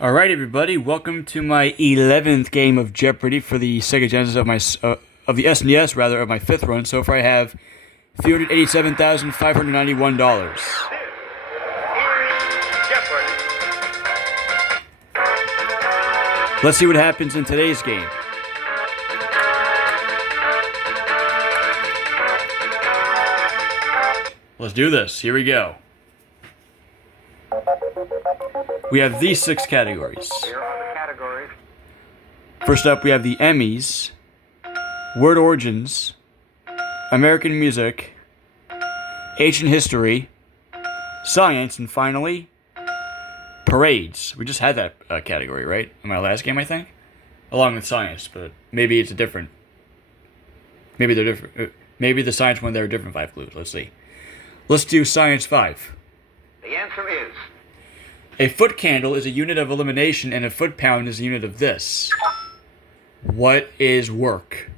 Alright, everybody, welcome to my 11th game of Jeopardy for the Sega Genesis of the SNES, rather, of my 5th run. So far I have $387,591. Let's see what happens in today's game. Let's do this. Here we go. We have these 6 categories. First up, we have the Emmys, Word Origins, American Music, Ancient History, Science, and finally, Parades. We just had that category, right? In my last game, I think? Along with Science, but maybe it's a different... Maybe they're different. Maybe the Science one, they're different 5 clues. Let's see. Let's do Science 5. The answer is... A foot candle is a unit of elimination, and a foot pound is a unit of this. What is work?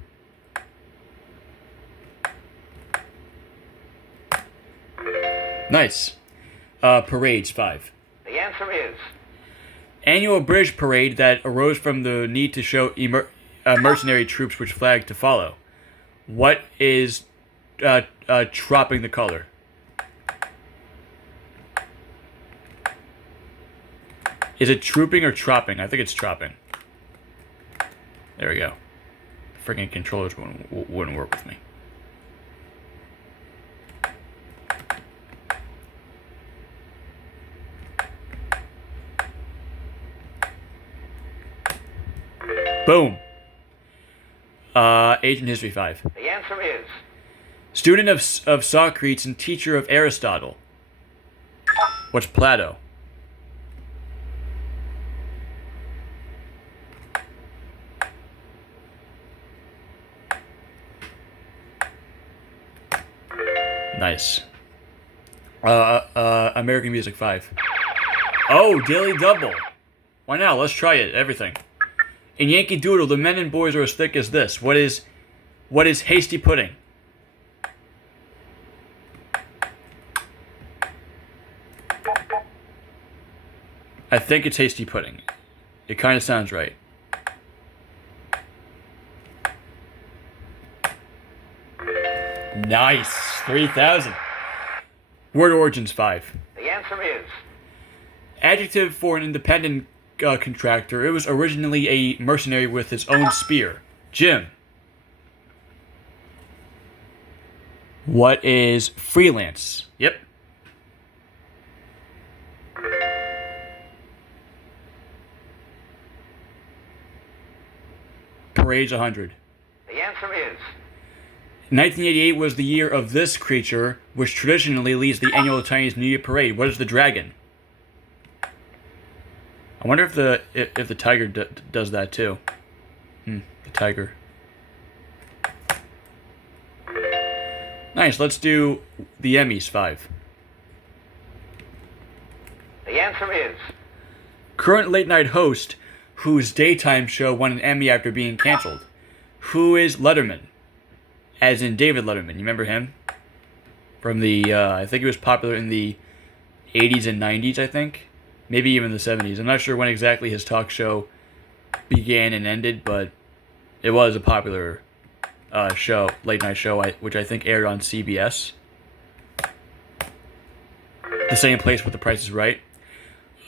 Nice. Parades 5. The answer is... Annual British parade that arose from the need to show mercenary troops which flag to follow. What is tropping the color? Is it trooping or tropping? I think it's tropping. There we go. Freaking controllers wouldn't work with me. Boom. Ancient History 5. The answer is... Student of Socrates and teacher of Aristotle. What's Plato? Nice. American Music 5. Oh, Daily Double. Why not? Let's try it. Everything. In Yankee Doodle, the men and boys are as thick as this. What is hasty pudding? I think it's hasty pudding. It kind of sounds right. Nice. 3,000. Word Origins 5. The answer is... Adjective for an independent contractor. It was originally a mercenary with his own spear. Jim. What is freelance? Yep. Parades 100. The answer is... 1988 was the year of this creature, which traditionally leads the annual Chinese New Year parade. What is the dragon? I wonder if the tiger does that too. The tiger. Nice. Let's do the Emmys 5. The answer is... Current late night host, whose daytime show won an Emmy after being canceled. Who is Letterman? As in David Letterman. You remember him? From the, I think he was popular in the 80s and 90s, I think. Maybe even the 70s. I'm not sure when exactly his talk show began and ended, but it was a popular show, late night show, which I think aired on CBS. The same place with The Price is Right.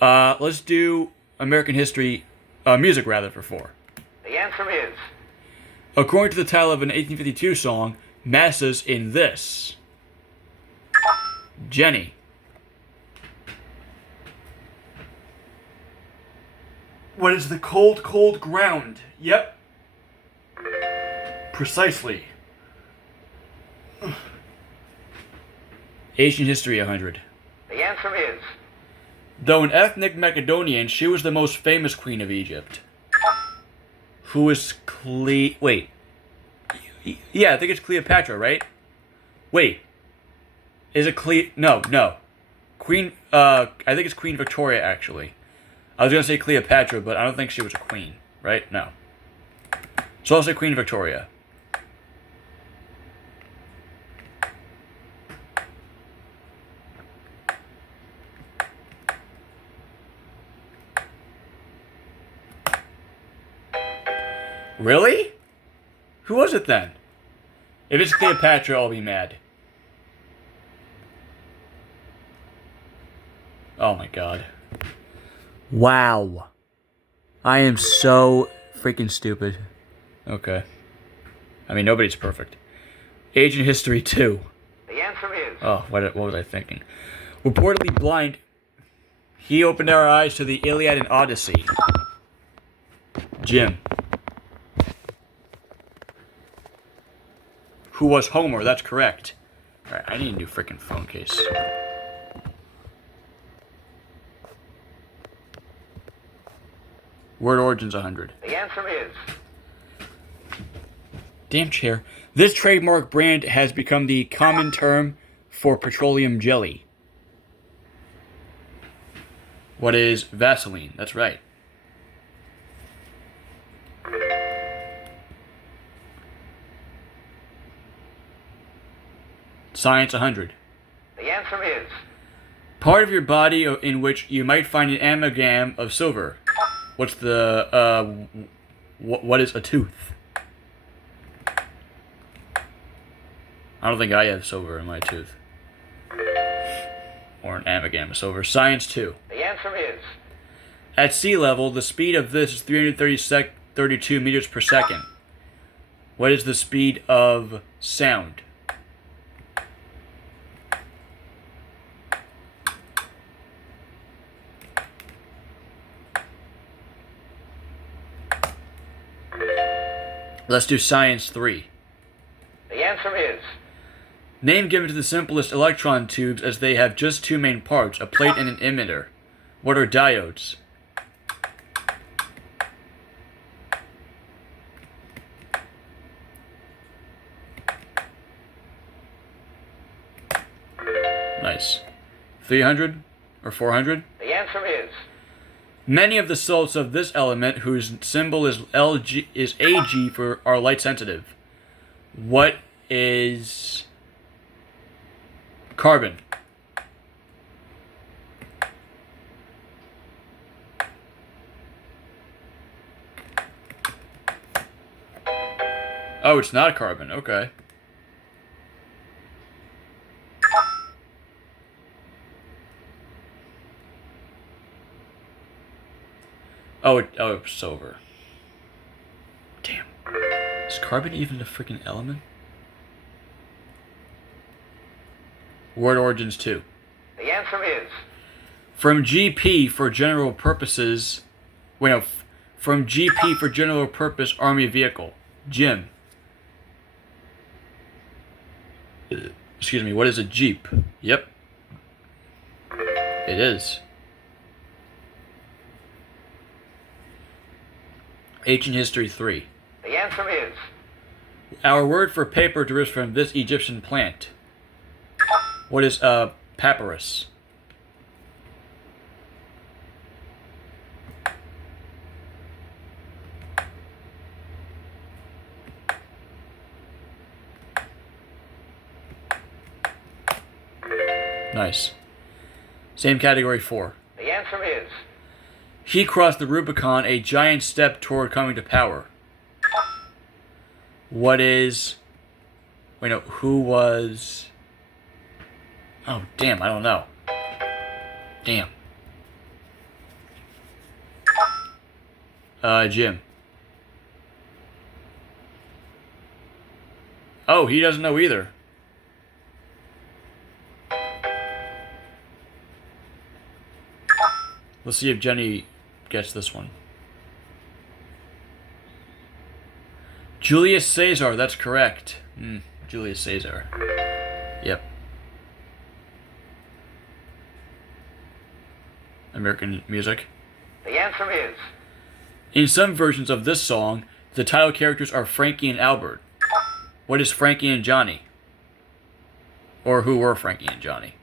Let's do American History, music rather, for 4. The answer is... According to the title of an 1852 song, masses in this. Jenny. What is the cold, cold ground? Yep. Precisely. Ancient History 100. The answer is... Though an ethnic Macedonian, she was the most famous queen of Egypt. Who is Wait. Yeah, I think it's Cleopatra, right? Wait. Is it No. Queen, I think it's Queen Victoria, actually. I was going to say Cleopatra, but I don't think she was a queen, right? No. So I'll say Queen Victoria. Really? Who was it then? If it's Cleopatra, I'll be mad. Oh my god. Wow. I am so freaking stupid. Okay. I mean, nobody's perfect. Ancient History 2. The answer is. Oh, what was I thinking? Reportedly blind, he opened our eyes to the Iliad and Odyssey. Jim. Who was Homer? That's correct. Alright, I need a new freaking phone case. Word origins 100. The answer is. Damn chair. This trademark brand has become the common term for petroleum jelly. What is Vaseline? That's right. Science 100. The answer is. Part of your body in which you might find an amalgam of silver. What's the, what is a tooth? I don't think I have silver in my tooth. Or an amalgam of silver. Science 2. The answer is. At sea level, the speed of this is 332 meters per second. What is the speed of sound? Let's do Science 3. The answer is. Name given to the simplest electron tubes as they have just two main parts, a plate and an emitter. What are diodes? Nice. 300 or 400? The answer is. Many of the salts of this element, whose symbol is Ag for, are light sensitive. What is carbon? Oh, it's not carbon. Okay. Oh, it's silver. Damn. Is carbon even a freaking element? Word origins 2. The answer is. From GP for general purposes. Wait, no. From GP for general purpose army vehicle. Jim. Excuse me, what is a Jeep? Yep. It is. Ancient History 3. The answer is. Our word for paper derives from this Egyptian plant. What is papyrus? Nice. Same category 4. The answer is. He crossed the Rubicon, a giant step toward coming to power. What is... Wait, no. Who was... Oh, damn. I don't know. Damn. Jim. Oh, he doesn't know either. Let's see if Jenny gets this one. Julius Caesar, that's correct. Julius Caesar. Yep. American music. The answer is. In some versions of this song, the title characters are Frankie and Albert. What is Frankie and Johnny? Or who were Frankie and Johnny?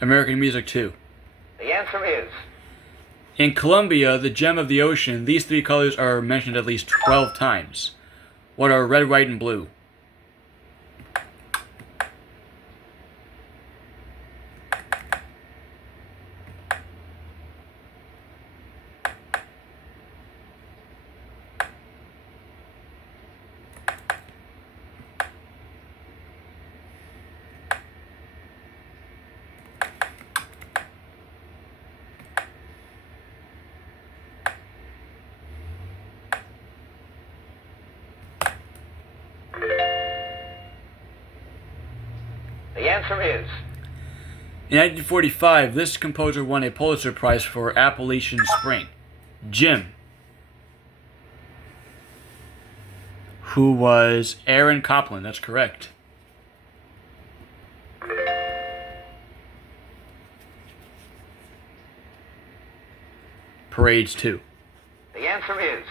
American music 2. The answer is In Colombia, the gem of the ocean, these three colors are mentioned at least 12 times. What are red, white, and blue? the answer is In 1945, this composer won a Pulitzer Prize for Appalachian Spring. Jim. Who was Aaron Copland? That's correct. Parades 2. the answer is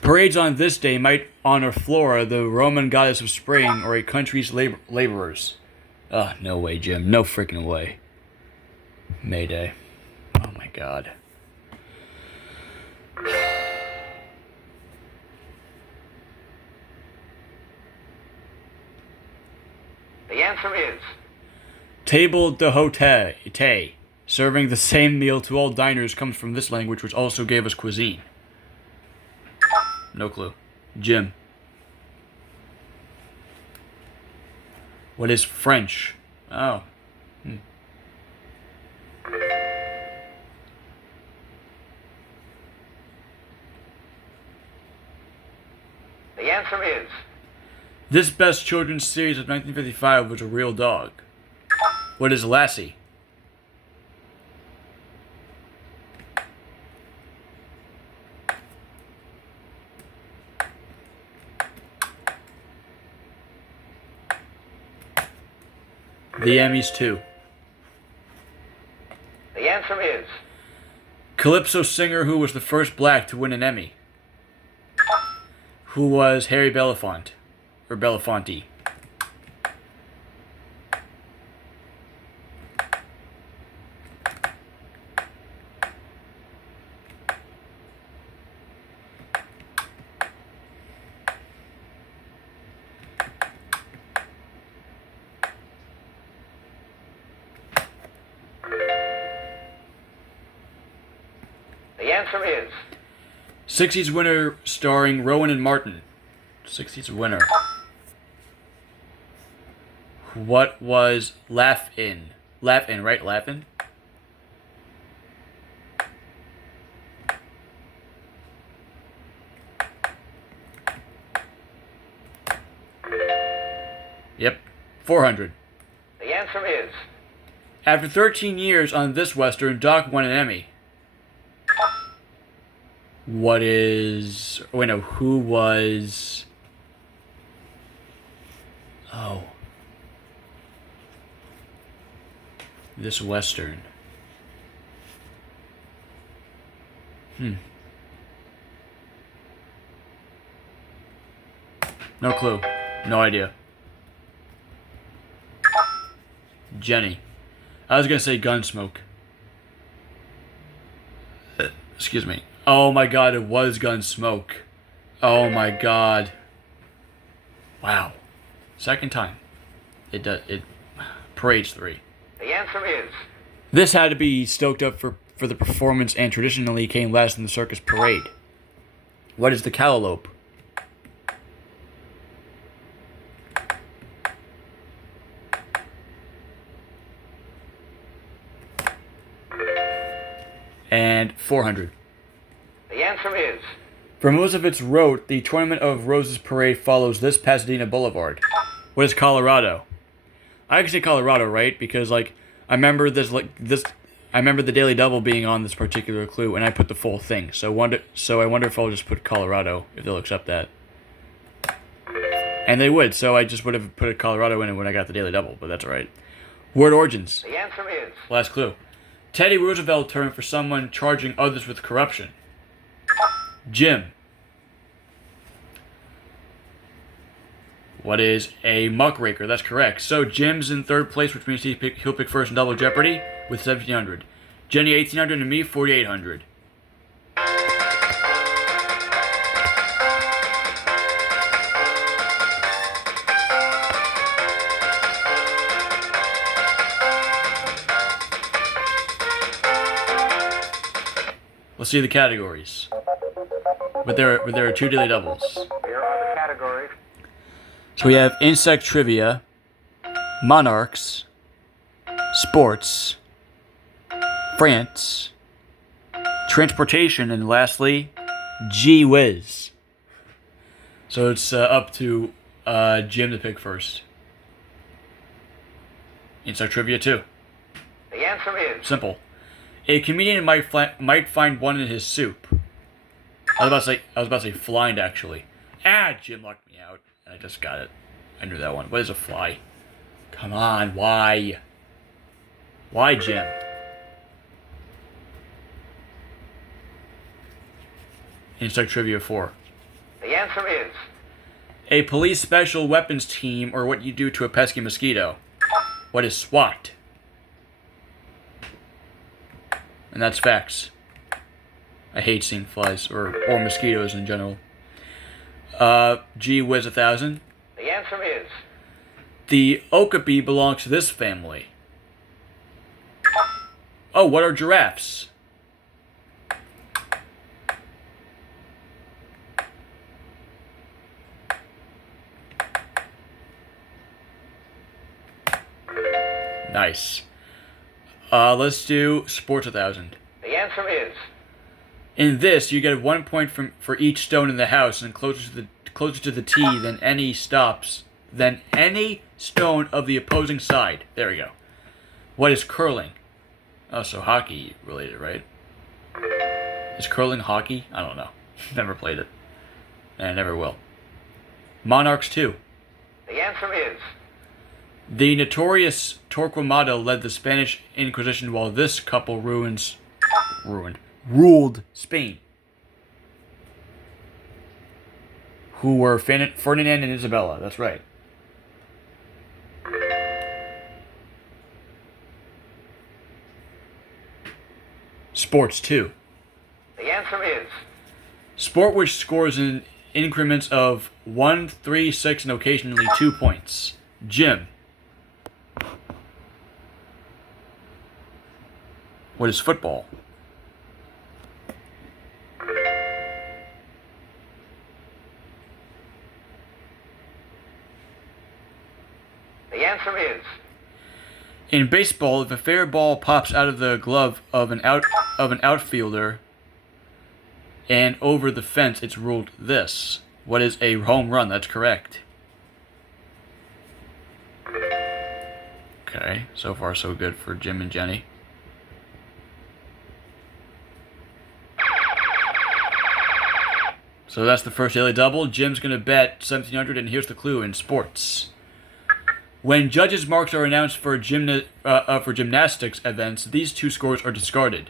Parades on this day might honor Flora, the Roman goddess of spring, or a country's laborers. No way, Jim. No freaking way. May Day. Oh my god. the answer is Table d'hote, serving the same meal to all diners, comes from this language, which also gave us cuisine. No clue. Jim. What is French? Oh. the answer is This best children's series of 1955 was a real dog. What is Lassie? The Emmys 2. the answer is Calypso singer who was the first black to win an Emmy. Who was Harry Belafonte? Or Belafonte? the answer is 60s winner starring Rowan and Martin. 60s winner. What was Laugh-In? Laugh-In, right? Laugh-In? Yep. 400. the answer is After 13 years on this Western, Doc won an Emmy. What is... Wait, no. Who was... Oh. This Western. No clue. No idea. Jenny. I was gonna say Gunsmoke. Excuse me. Oh my god, it was Gunsmoke. Oh my god. Wow. Second time. Parades 3. the answer is This had to be stoked up for the performance and traditionally came last in the circus parade. What is the calliope? And 400. the answer is From Elizabeth's wrote, the Tournament of Roses parade follows this Pasadena Boulevard. What is Colorado? I can say Colorado, right? Because like I remember I remember the Daily Double being on this particular clue, and I put the full thing. So I wonder if I'll just put Colorado if they'll accept that. And they would, so I just would have put a Colorado in it when I got the Daily Double, but that's alright. Word origins. the answer is Last clue. Teddy Roosevelt term for someone charging others with corruption. Jim. What is a muckraker? That's correct. So Jim's in third place, which means he'll pick first in Double Jeopardy with 1,700. Jenny 1,800 and me 4,800. Let's see the categories. But there are 2 daily doubles. Here are the categories. So we have insect trivia, monarchs, sports, France, transportation, and lastly, gee whiz. So it's up to Jim to pick first. Insect trivia 2. The answer is. Simple. A comedian might find one in his soup. I was about to say flind, actually. Jim locked me out. I just got it. I knew that one. What is a fly? Come on, why? Why, Jim? Insect trivia 4. The answer is. A police special weapons team, or what you do to a pesky mosquito. What is SWAT? And that's facts. I hate seeing flies or mosquitoes in general. Gee whiz 1,000. The answer is. The okapi belongs to this family. Oh, what are giraffes? Nice. Let's do sports 1,000. The answer is. In this, you get 1 point for each stone in the house, and closer to the tee than any stone of the opposing side. There we go. What is curling? Oh, so hockey related, right? Is curling hockey? I don't know. Never played it, and I never will. Monarchs 2. The answer is. The notorious Torquemada led the Spanish Inquisition while this couple ruled Spain. Who were Ferdinand and Isabella. That's right. Sports 2. The answer is. Sport which scores in increments of 1, 3, 6, and occasionally 2 points. Jim. What is football? The answer is. In baseball, if a fair ball pops out of the glove of an outfielder and over the fence, it's ruled this. What is a home run? That's correct. Okay, so far so good for Jim and Jenny. So that's the first daily double. Jim's going to bet 1,700, and here's the clue in sports. When judges' marks are announced for gymnastics events, these 2 scores are discarded.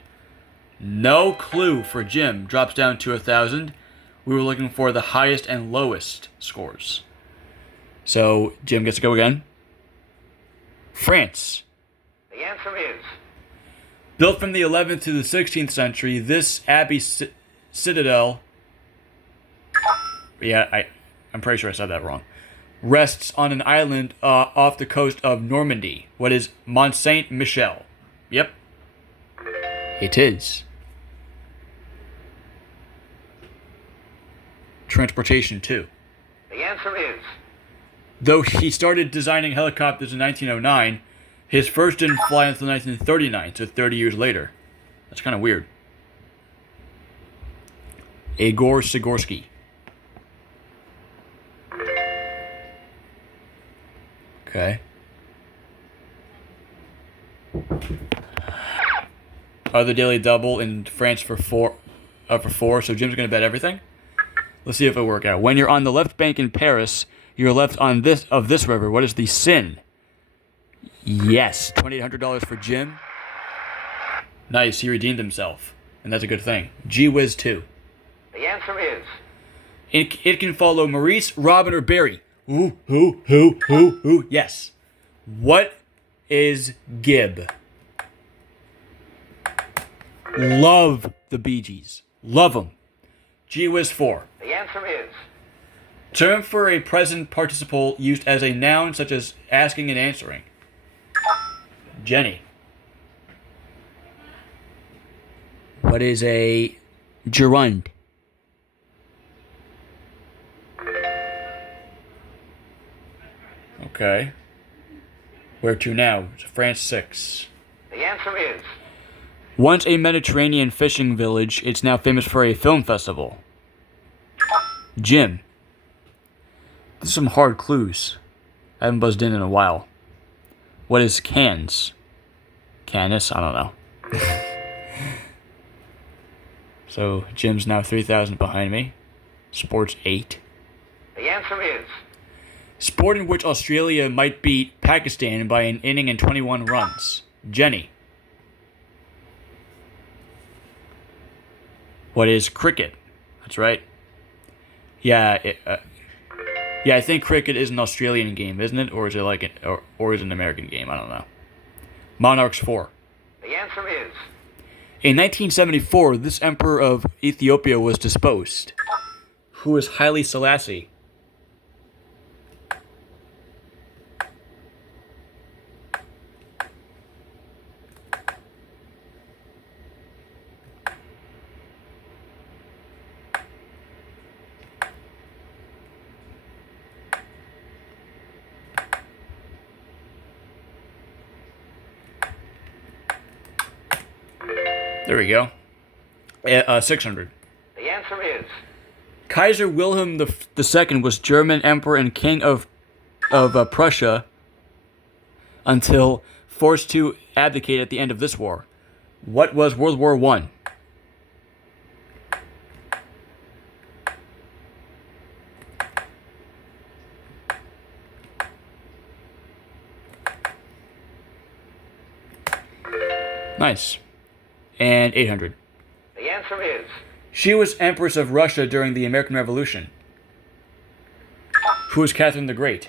No clue for Jim. Drops down to 1,000. We were looking for the highest and lowest scores. So Jim gets to go again. France. The answer is. Built from the 11th to the 16th century, this abbey citadel... Yeah, I'm pretty sure I said that wrong. Rests on an island off the coast of Normandy. What is Mont Saint Michel? Yep. It is. Transportation 2. The answer is. Though he started designing helicopters in 1909, his first didn't fly until 1939, so 30 years later. That's kind of weird. Igor Sigorsky. Okay. Other daily double in France for four, so Jim's going to bet everything. Let's see if it'll work out. When you're on the left bank in Paris, you're left on this river. What is the Seine? Yes, $2,800 for Jim. Nice, he redeemed himself, and that's a good thing. Gee whiz 2. The answer is. It can follow Maurice, Robin, or Barry. Who? Yes. What is Gib? Love the Bee Gees. Love them. Gee whiz 4. The answer is. Term for a present participle used as a noun such as asking and answering. Jenny. What is a gerund? Okay. Where to now? France 6. The answer is. Once a Mediterranean fishing village, it's now famous for a film festival. Jim. These are some hard clues. I haven't buzzed in a while. What is cans? Canis? I don't know. So Jim's now 3,000 behind me. Sports 8. The answer is. Sport in which Australia might beat Pakistan by an inning and 21 runs. Jenny. What is cricket? That's right. Yeah, I think cricket is an Australian game, isn't it? Or is it like or is it an American game? I don't know. Monarchs 4. The answer is. In 1974, this emperor of Ethiopia was disposed. Who is Haile Selassie? There we go. 600. The answer is. Kaiser Wilhelm II was German emperor and king of Prussia until forced to abdicate at the end of this war. What was World War I? Nice. And 800. The answer is. She was Empress of Russia during the American Revolution. Who was Catherine the Great?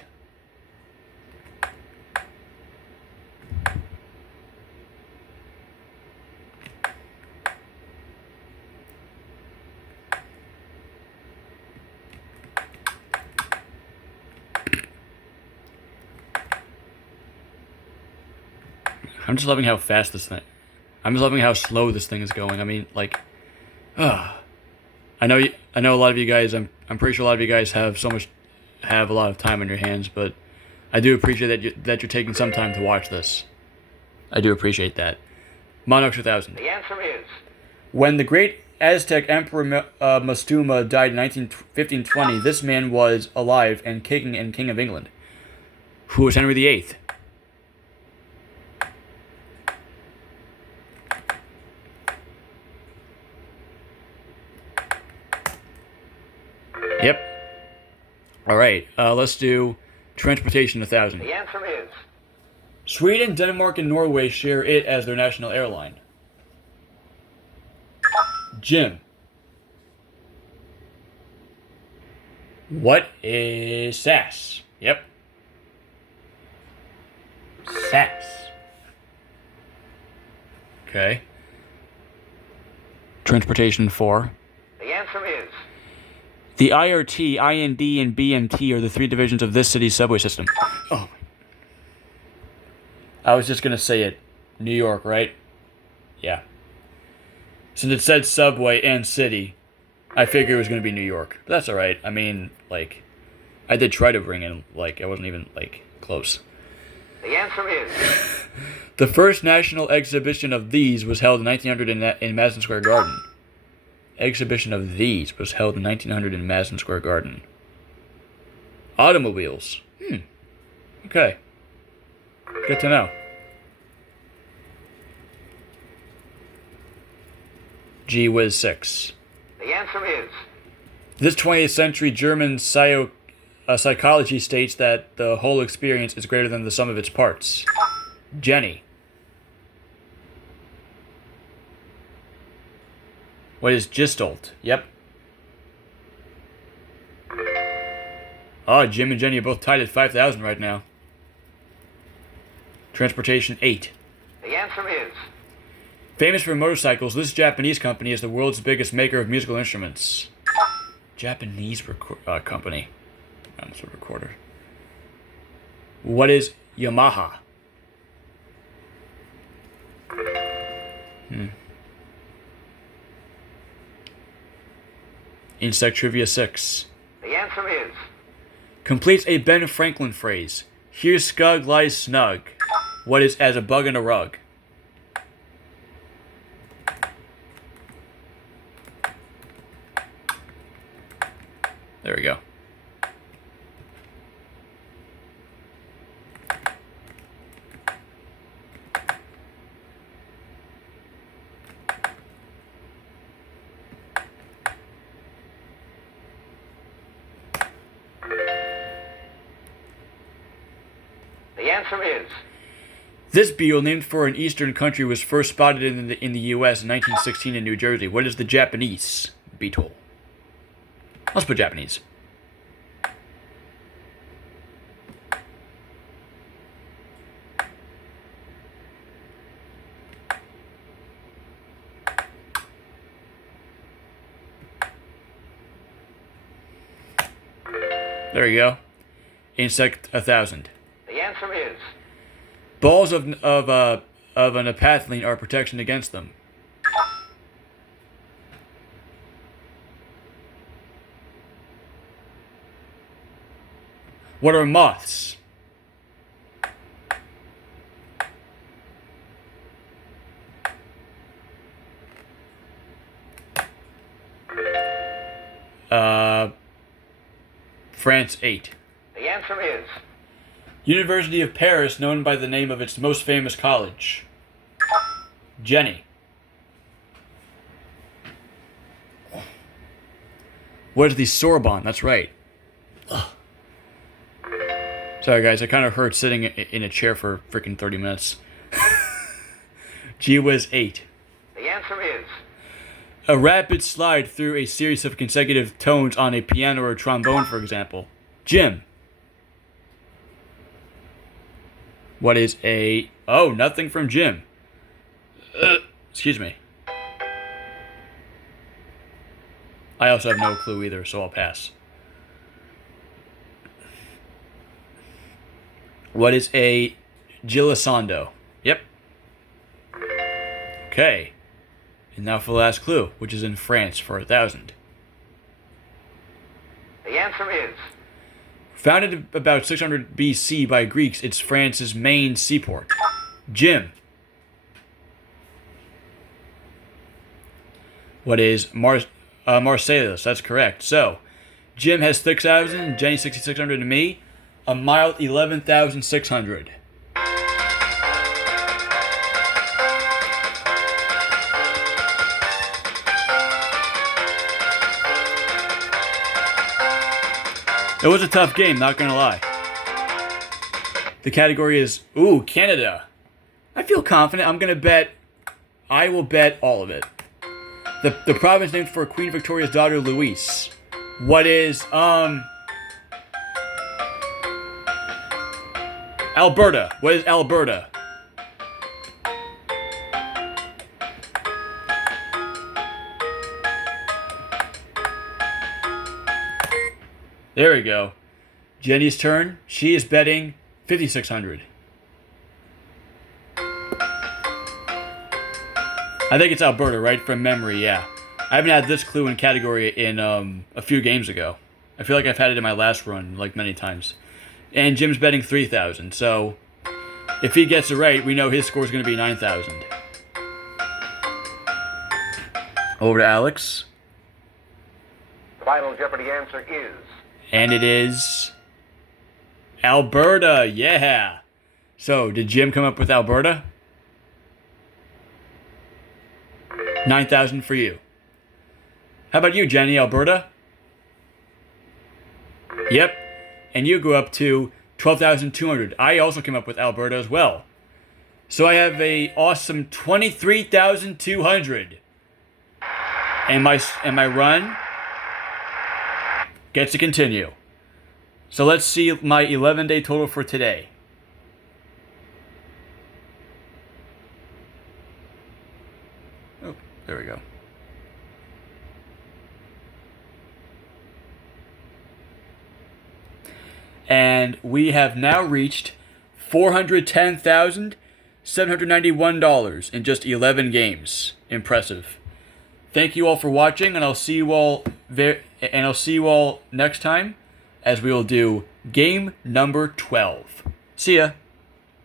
I'm just loving how fast this thing. I'm just loving how slow this thing is going. I mean, like, I know a lot of you guys. I'm pretty sure a lot of you guys have a lot of time on your hands, but I do appreciate that you're taking some time to watch this. I do appreciate that. Monarchs 1000. The answer is. When the great Aztec Emperor Moctezuma died in 1520, this man was alive and king of England. Who was Henry VIII? Yep. All right. Let's do transportation 1000. The answer is. Sweden, Denmark, and Norway share it as their national airline. Jim. What is SAS? Yep. SAS. Okay. Transportation 4. The answer is. The IRT, IND, and BMT are the three divisions of this city's subway system. Oh. I was just going to say it. New York, right? Yeah. Since it said subway and city, I figured it was going to be New York. But that's alright. I mean, like, I did try to bring in, like, I wasn't even, like, close. The answer is. The first national exhibition of these was held in 1900 in Madison Square Garden. Exhibition of these was held in 1900 in Madison Square Garden. Automobiles. Okay. Good to know. Gee whiz 6. The answer is. This 20th century German psychology states that the whole experience is greater than the sum of its parts. Jenny. What is Gestalt? Yep. Oh, Jim and Jenny are both tied at 5,000 right now. Transportation 8. The answer is. Famous for motorcycles, this Japanese company is the world's biggest maker of musical instruments. Japanese company. That's a recorder. What is Yamaha? Insect Trivia 6. The answer is. Completes a Ben Franklin phrase. Here Scug lies snug. What is as a bug in a rug? There we go. The answer is. This beetle, named for an eastern country, was first spotted in the U.S. in 1916 in New Jersey. What is the Japanese beetle? Let's put Japanese. There you go. Insect 1,000. The answer is. Balls of an apathlene are protection against them. What are moths? France 8. The answer is. University of Paris, known by the name of its most famous college. Jenny. What is the Sorbonne? That's right. Ugh. Sorry, guys. I kind of hurt sitting in a chair for freaking 30 minutes. G was 8. The answer is. A rapid slide through a series of consecutive tones on a piano or trombone, for example. Jim. What is a... Oh, nothing from Jim. Excuse me. I also have no clue either, so I'll pass. What is a glissando? Yep. Okay. And now for the last clue, which is in France for 1,000. The answer is. Founded about 600 BC by Greeks, it's France's main seaport. Jim. What is Marseilles? That's correct. So, Jim has 6,000, Jenny 6,600, and me a mild 11,600. It was a tough game, not gonna lie. The category is, Canada. I feel confident. I will bet all of it. The province named for Queen Victoria's daughter, Louise. What is, Alberta. What is Alberta? There we go. Jenny's turn. She is betting 5,600. I think it's Alberta, right? From memory, yeah. I haven't had this clue in category in a few games ago. I feel like I've had it in my last run, like many times. And Jim's betting 3,000, so if he gets it right, we know his score is going to be 9,000. Over to Alex. The final Jeopardy answer is. And it is Alberta, yeah. So, did Jim come up with Alberta? 9,000 for you. How about you, Jenny, Alberta? Yep. And you go up to 12,200. I also came up with Alberta as well. So I have a awesome 23,200. And my run gets to continue. So let's see my 11-day total for today. Oh, there we go. And we have now reached $410,791 in just 11 games. Impressive. Thank you all for watching, and I'll see you all next time as we will do game number 12. See ya.